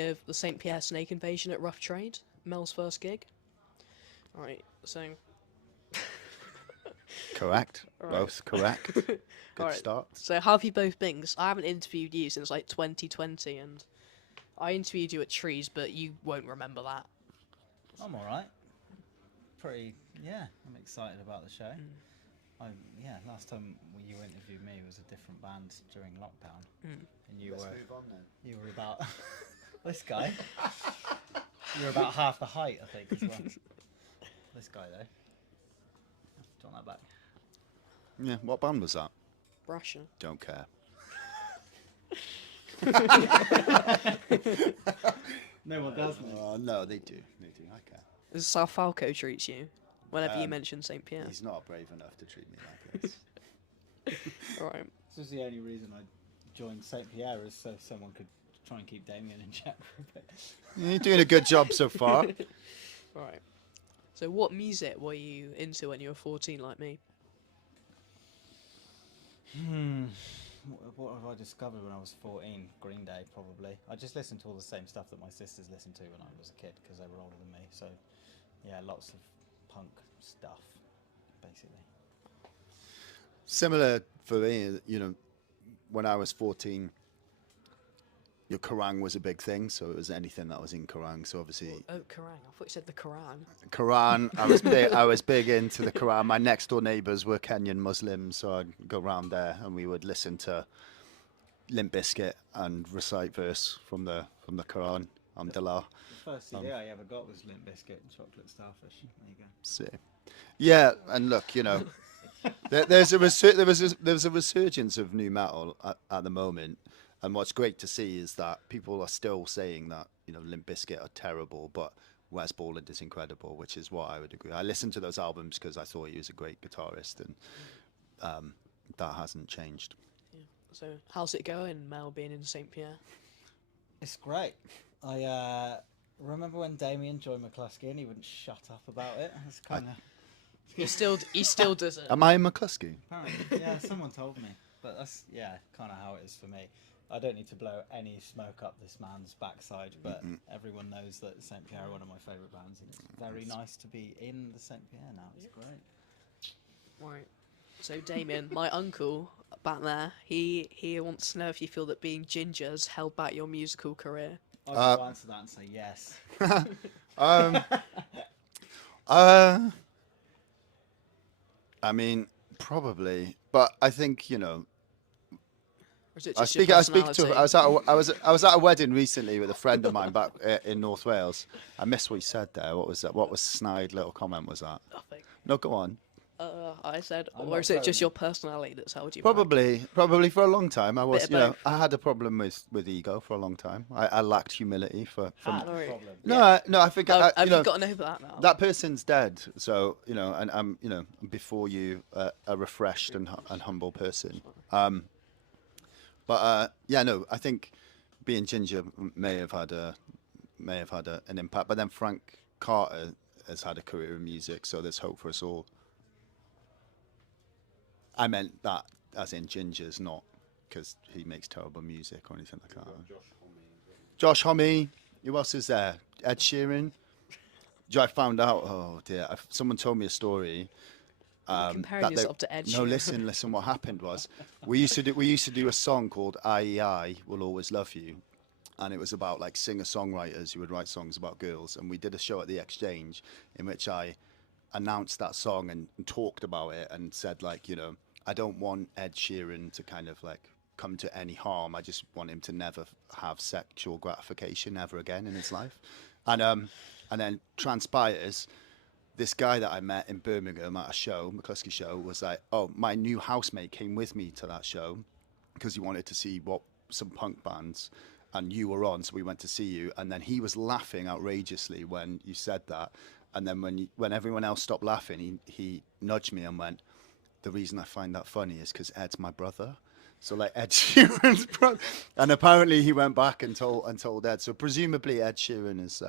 hear of the St Pierre Snake Invasion at Rough Trade? Mel's first gig. All right, so Correct. Right. Both correct. Good Alright. start. So how have you both been? 'Cause I haven't interviewed you since like 2020, and I interviewed you at Trees, but you won't remember that. I'm all right. Yeah, I'm excited about the show. Last time you interviewed me was a different band during lockdown, and you Let's were move on then. you were about this guy. You were about half the height, I think, as well. This guy though. Do you want that back? Yeah, what band was that? Russia. Don't care. No one does. No, they do. They do. I care. This is how Falco treats you whenever you mention St Pierre. He's not brave enough to treat me like this. Alright. This was the only reason I joined St Pierre, is so someone could try and keep Damien in check for a bit. You're doing a good job so far. Alright. So what music were you into when you were 14 like me? What have I discovered when I was 14? Green Day, probably. I just listened to all the same stuff that my sisters listened to when I was a kid, because they were older than me. So, yeah, lots of punk stuff, basically. Similar for me, when I was 14, your Kerrang was a big thing, so it was anything that was in Kerrang. So obviously, Oh, Kerrang! I thought you said the Quran. Quran. I was big into the Quran. My next door neighbours were Kenyan Muslims, so I'd go round there and we would listen to Limp Bizkit and recite verse from the Quran. Alhamdulillah. The first CD I ever got was Limp Bizkit and Chocolate Starfish. There you go. See. Yeah, and look, there's a resurgence of new metal at the moment, and what's great to see is that people are still saying that Limp Bizkit are terrible, but Wes Borland is incredible, which is what I would agree. I listened to those albums because I thought he was a great guitarist, and that hasn't changed. Yeah. So how's it going, Mel, being in St Pierre? It's great. I remember when Damien joined McCluskey and he wouldn't shut up about it. It's kind of... He still does it. Am I in McCluskey? Apparently, yeah, someone told me. But that's, kind of how it is for me. I don't need to blow any smoke up this man's backside, but everyone knows that St Pierre are one of my favourite bands, and it's very nice to be in the St Pierre now. It's great. Right. So Damien, my uncle back there, he wants to know if you feel that being Ginger's held back your musical career. I'll answer that and say yes. I mean, probably, but I think Or is it I just your speak to. personality? I was at a wedding recently with a friend of mine back in North Wales. I missed what he said there. What was that? What was snide little comment was that? Nothing. No, go on. I said, I'm or not is it just voting. your personality that's held you back? Probably for a long time. I was, Bit of both. I had a problem with ego for a long time. I lacked humility for. Had no. a problem. No, I think Have you gotten over that now? that person's dead. So and I'm before you a refreshed and humble person. But I think being Ginger may have had an impact. But then Frank Carter has had a career in music, so there's hope for us all. I meant that as in Ginger's, not because he makes terrible music or anything like that. Josh Homme. Who else is there? Ed Sheeran. I found out. Oh dear! Someone told me a story. Comparing yourself to Ed Sheeran. No, listen. What happened was we used to do a song called "I Will Always Love You," and it was about like singer-songwriters who would write songs about girls. And we did a show at the Exchange in which I announced that song and talked about it and said I don't want Ed Sheeran to kind of like come to any harm. I just want him to never have sexual gratification ever again in his life. And then transpires, this guy that I met in Birmingham at a show, McCluskey show, was like, oh, my new housemate came with me to that show because he wanted to see some punk bands, and you were on, so we went to see you. And then he was laughing outrageously when you said that. And then when everyone else stopped laughing, he nudged me and went, the reason I find that funny is because Ed's my brother. So like Ed Sheeran's brother. And apparently he went back and told Ed. So presumably Ed Sheeran is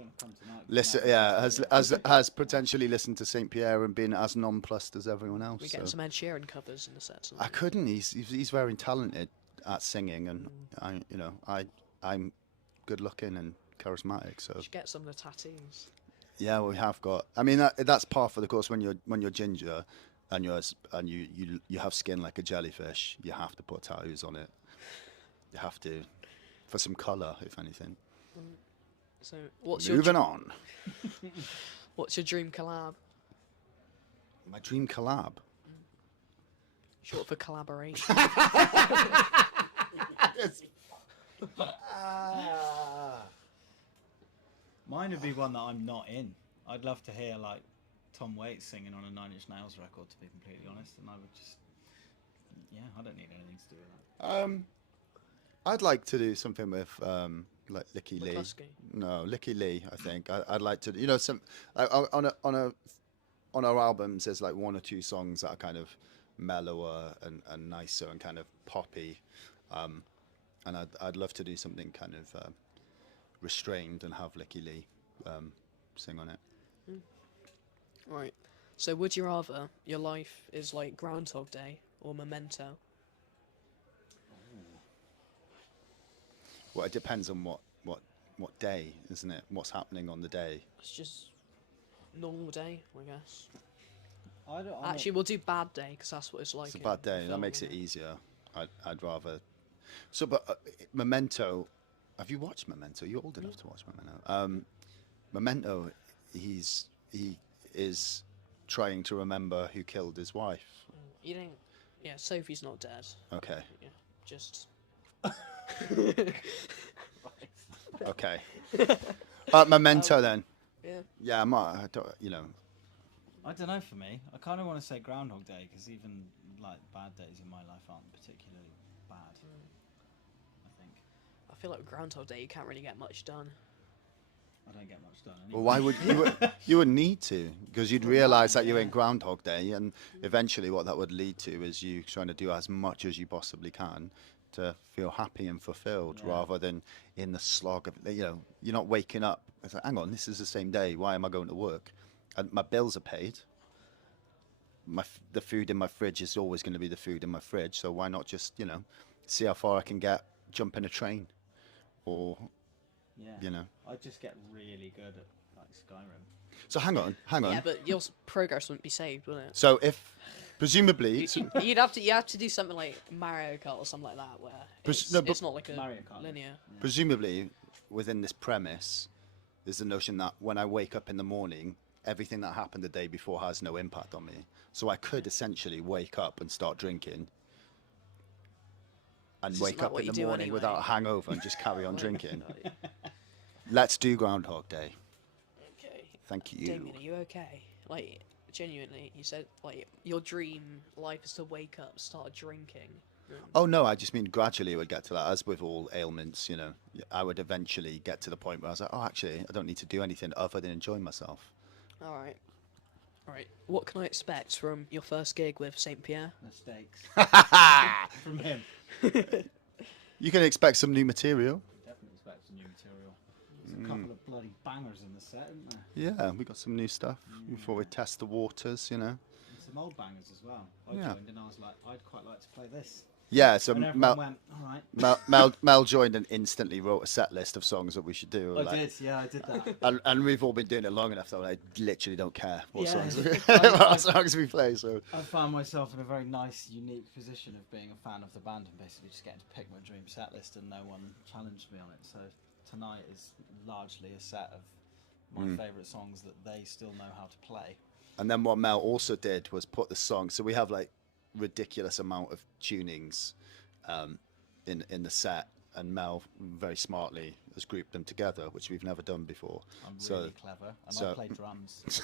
Gonna come tonight. has potentially listened to St Pierre and been as nonplussed as everyone else. We get some Ed Sheeran covers in the set. I couldn't. He's very talented at singing, and I'm good looking and charismatic. So You should get some of the tattoos. yeah, we have got. I mean, that's par for the course when you're ginger, and you have skin like a jellyfish. You have to put tattoos on it. You have to, for some colour, if anything. So what's Moving on. What's your dream collab? My dream collab. Short for collaboration. Mine would be one that I'm not in. I'd love to hear like Tom Waits singing on a Nine Inch Nails record, to be completely honest, and I would just, I don't need anything to do with that. I'd like to do something with like Licky Lee. McCluskey. No, Licky Lee. I think I'd like to. Some on our albums. There's like one or two songs that are kind of mellower and nicer and kind of poppy, and I'd love to do something kind of restrained and have Licky Lee sing on it. Right. So would you rather your life is like Groundhog Day or Memento? Well, it depends on what day, isn't it? What's happening on the day? It's just normal day, I guess. I'm Actually, we'll do bad day because that's what it's like. It's a in bad the day. That film, makes it isn't easier. I'd rather. So, but Memento. Have you watched Memento? You're old enough to watch Memento. Memento. He is trying to remember who killed his wife. You think? Yeah, Sophie's not dead. Okay. Yeah, just. Okay. Memento then. Yeah. Yeah, I don't, I don't know. For me, I kind of want to say Groundhog Day because even like bad days in my life aren't particularly bad. I think I feel like Groundhog Day, you can't really get much done. I don't get much done. Well, why would you would need to? Because you'd realise that you're in Groundhog Day, and eventually what that would lead to is you trying to do as much as you possibly can to feel happy and fulfilled, rather than in the slog of, you're not waking up. It's like, hang on, this is the same day. Why am I going to work? And my bills are paid. The food in my fridge is always going to be the food in my fridge. So why not just, see how far I can get, jump in a train, or, I just get really good at like Skyrim. So hang on. Yeah, but your progress wouldn't be saved, would it? So if, presumably, You have to do something like Mario Kart or something like that, where it's not like a Mario Kart. linear. presumably within this premise, is the notion that when I wake up in the morning, everything that happened the day before has no impact on me. So I could essentially wake up and start drinking, and Isn't wake that up what in you the do morning anyway? without a hangover and just carry on drinking. Let's do Groundhog Day. Okay. Thank you. Damien, are you okay? Like, genuinely, you said like your dream life is to wake up, start drinking. Oh no, I just mean gradually it would get to that. As with all ailments, I would eventually get to the point where I was like, oh, actually, I don't need to do anything other than enjoy myself. All right. What can I expect from your first gig with St Pierre? Mistakes from him. You can expect some new material. Definitely expect some new material. There's a couple of bloody bangers in the set, isn't there? Yeah, we got some new stuff before we test the waters, And some old bangers as well. I Yeah. joined and I was like, I'd quite like to play this. Yeah, so And everyone went, all right. Mel joined and instantly wrote a set list of songs that we should do. I did that. And we've all been doing it long enough that I literally don't care what Yeah. songs we play. So I found myself in a very nice, unique position of being a fan of the band and basically just getting to pick my dream set list, and no one challenged me on it. So tonight is largely a set of my favourite songs that they still know how to play. And then what Mel also did was put the song. So we have like ridiculous amount of tunings in the set, and Mel very smartly has grouped them together, which we've never done before. I'm really clever, and I play drums.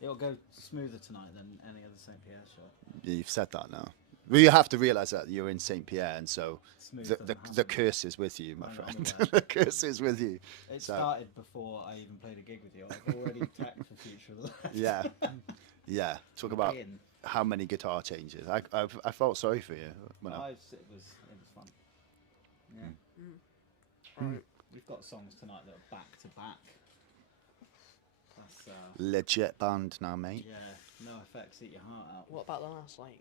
It'll go smoother tonight than any other St Pierre show. You've said that now. Well, you have to realise that you're in St Pierre, and so Smoother than the Hasselhoff. curse is with you, my I know, friend. I'm aware. The curse is with you. It So- started before I even played a gig with you. I've already tapped for future of the Yeah, yeah. Talk about in. how many guitar changes. I felt sorry for you when It was fun. Yeah. We've got songs tonight that are back to back. That's legit band now, mate. yeah. No effects, eat your heart out. What about the last like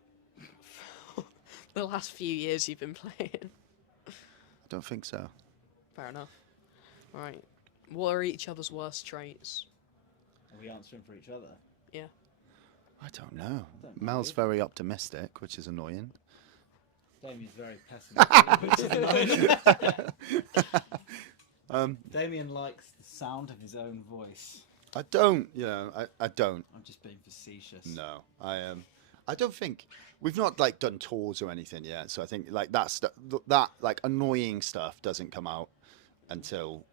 The last few years you've been playing. I don't think so. Fair enough. Right. What are each other's worst traits? Are we answering for each other? Yeah. I don't know. Don't Mel's know. very optimistic, which is annoying. Damien's very pessimistic, which is annoying. Damien likes the sound of his own voice. I don't, I don't. I'm just being facetious. No, I don't think we've not like done tours or anything yet. So I think like that like annoying stuff doesn't come out until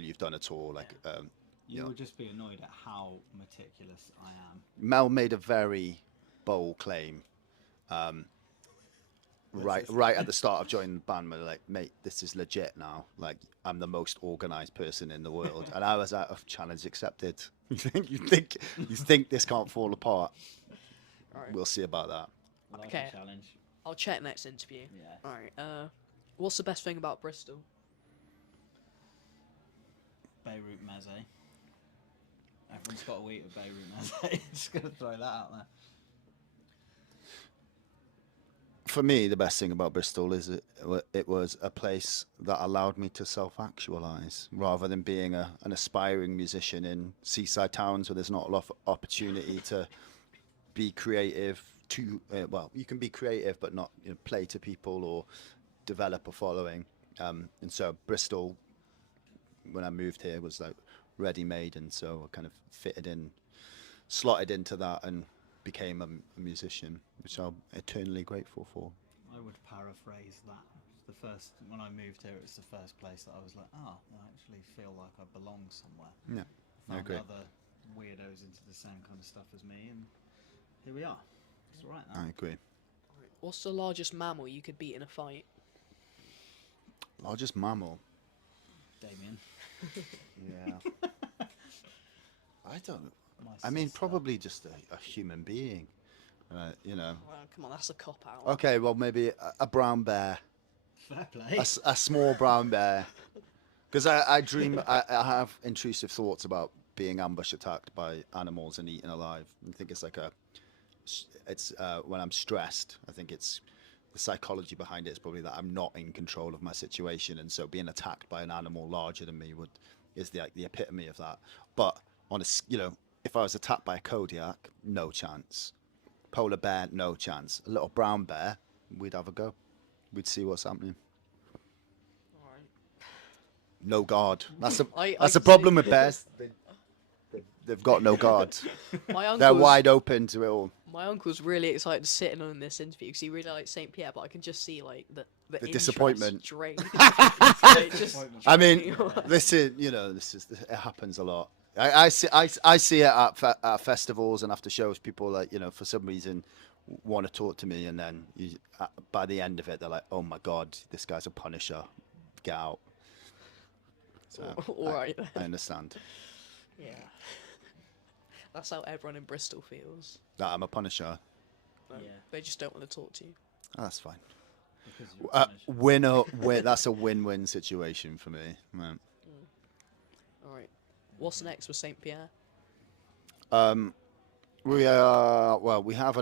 you've done a tour. Like You will just be annoyed at how meticulous I am. Mel made a very bold claim. Right at the start of joining the band, we're like, mate, this is legit now. Like, I'm the most organised person in the world, and I was out of challenge accepted. You think this can't fall apart? Alright. We'll see about that. Love Okay. the challenge. I'll check next interview. Yeah. Alright. What's the best thing about Bristol? Beirut meze. Everyone's got to eat a Beirut meze. Just gonna throw that out there. For me, the best thing about Bristol is it was a place that allowed me to self-actualize, rather than being an aspiring musician in seaside towns where there's not a lot of opportunity to be creative. You can be creative, but not play to people or develop a following. And so Bristol, when I moved here, was like ready-made, and so I kind of slotted into that, and became a musician, which I'm eternally grateful for. I would paraphrase that. When I moved here, it was the first place that I was like, I actually feel like I belong somewhere. Yeah, I Found agree. other weirdos into the same kind of stuff as me, and here we are. It's all right now. I agree. What's the largest mammal you could beat in a fight? Largest mammal? Damien. Yeah. I don't. My I mean, sister. probably just a human being. Well, come on, that's a cop out. Okay, well, maybe a brown bear. Fair play. A small brown bear. Because I dream, I have intrusive thoughts about being ambush attacked by animals and eaten alive. I think it's like when I'm stressed, I think it's the psychology behind it is probably that I'm not in control of my situation. And so being attacked by an animal larger than me is the epitome of that. But if I was attacked by a Kodiak, no chance. Polar bear, no chance. A little brown bear, we'd have a go. We'd see what's happening. Alright. No guard. That's I the can problem see- with bears. They've got no guard. My They're uncle's, wide open to it all. my uncle's really excited sitting on this interview because he really likes St Pierre, but I can just see like the interest disappointment. drain. Like, just I mean, draining away. it happens a lot. I see it at festivals and after shows. People for some reason want to talk to me, and then by the end of it, they're like, "Oh my God, this guy's a punisher. Get out." So All right then. I understand Yeah. That's how everyone in Bristol feels. that I'm a punisher. Yeah. They just don't want to talk to you. Oh, that's fine. Because you're punished. That's a win-win situation for me. Right. All right. What's next with St Pierre? We have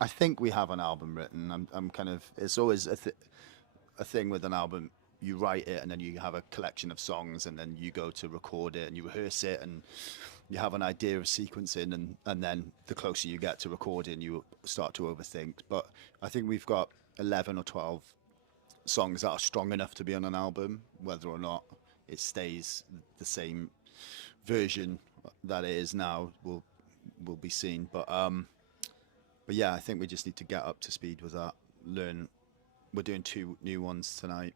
I think we have an album written. I'm kind of. It's always a thing with an album. You write it and then you have a collection of songs and then you go to record it and you rehearse it and you have an idea of sequencing and then the closer you get to recording, you start to overthink. But I think we've got 11 or 12 songs that are strong enough to be on an album, whether or not it stays the same version that it is now will be seen. But yeah, I think we just need to get up to speed with that. Learn. We're doing 2 new ones tonight,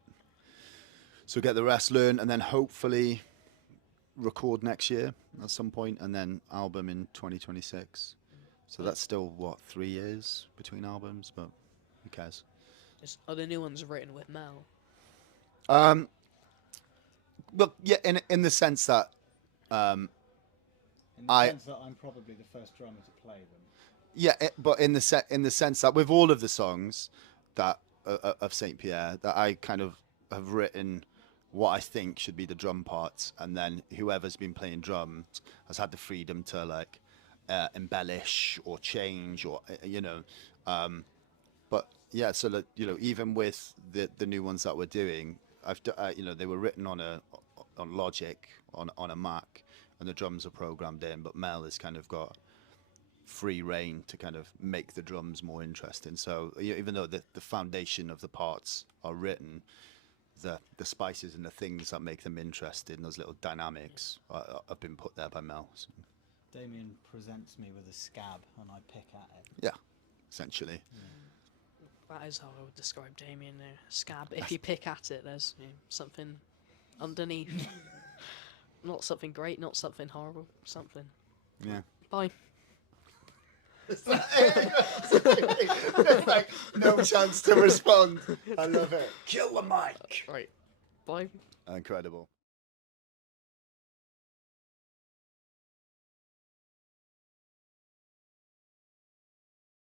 so get the rest, learn, and then hopefully record next year at some point, and then album in 2026. So that's still 3 years between albums, but who cares? Are the new ones written with Mel? Look, yeah, in the sense that In the I- sense that I'm probably the first drummer to play them. yeah, but in the sense that with all of the songs that of St Pierre, that I kind of have written what I think should be the drum parts, and then whoever's been playing drums has had the freedom to embellish or change or Yeah, so that, even with the new ones that we're doing, they were written on Logic on a Mac, and the drums are programmed in. But Mel has kind of got free reign to kind of make the drums more interesting. So even though the foundation of the parts are written, the spices and the things that make them interesting, those little dynamics, have been put there by Mel. So. Damien presents me with a scab, and I pick at it. Yeah, essentially. That is how I would describe Damien there. Scab. If you pick at it, there's something underneath. Not something great, not something horrible. Something. Yeah. Bye. It's like no chance to respond. I love it. Kill the mic. Right. Bye. Incredible.